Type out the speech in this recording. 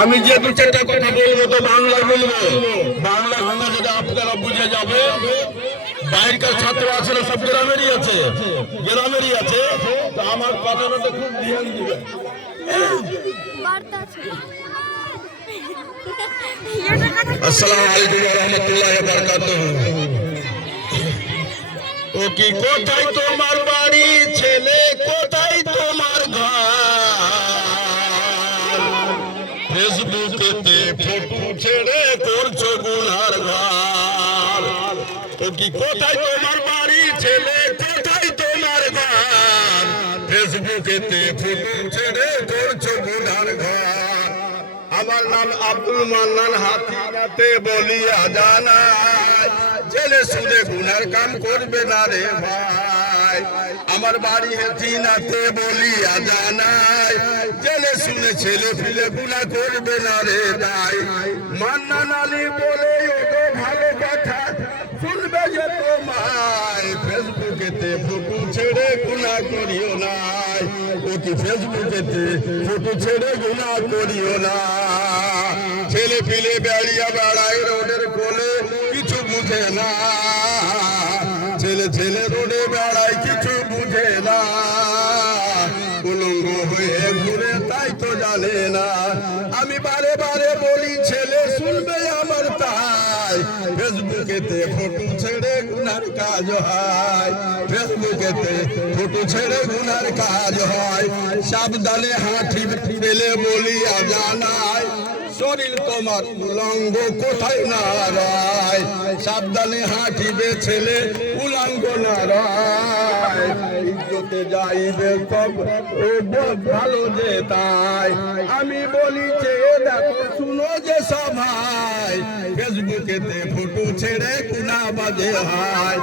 আমি যে দু চারটা কথা বলবো তো বাংলা বলবো, বাংলা কথা যদি আপনারা বুঝে যাবে। বাইরের ছাত্র আছে না, সব গ্রামেরই আছে, গ্রামেরই আছে। তো আমার কথাটা তো খুব ধ্যান দিবে। আসসালামু আলাইকুম ওয়া রাহমাতুল্লাহি ওয়া বারাকাতুহু। ও কি কোথায় তোমার বাড়ি, ছেলে কোথায় তোমার ঘর, ফেসবুকেতে ফটো ছেড়ে করছো গুনার ঘর। ও কি কোথায় তোমার বাড়ি, ছেলে কোথায় তোমার ঘর, ফেসবুকেতে ফটো ছেড়ে করছো গুনার ঘর। আমার নাম আব্দুল মান্নান, হাতিয়াতে বলিয়া জানাই, জেলে শুনে গুনার কাম করবে না রে ভাই। আমার বাড়ি হেতিনাতে বলিয়া জানাই, জেলে শুনে ছেলে ফিলে গুনাহ করবে না রে ভাই। মান্নান আলী বলে ওগো ভালো কথা শুনবে যে তোমায়, ফেসবুকেতে ফটো ছেড়ে গুনাহ করিও না। ও কি ফেসবুকেতে ফটো ছেড়ে গুনাহ করিও না। ছেলে ফিলে বেড়িয়া বেড়ায় রোডের কোলে, কিছু বুঝে না। ছেলে ছেলে রোডে বেড়ায়, কিছু বুঝে না। উলঙ্গ হয়ে ঘুরে তাই তো জানে না। আমি বারে বারে বলি ছেলে শুনবে আমার তাই, ফেসবুকেতে ফটো ছেড়ে গুনার কাজ হয়, ফেসবুকেতে ফটো ছেড়ে গুনার কাজ হয়। সাবধানে হাঁটি পেলে বলিয়া জানাই, শরীর তোমার উলঙ্গ কোথায় না রায়। সাবধানে হাঁটিবে ছেলে উলঙ্গ না রায়, ইজ্জতে যাইবে সব ভালো যে তাই। আমি বলি যে দেখো শুনো যে সবাই, ফেসবুকেতে ফটো ছেড়ে গুনাহ বাজে হয়।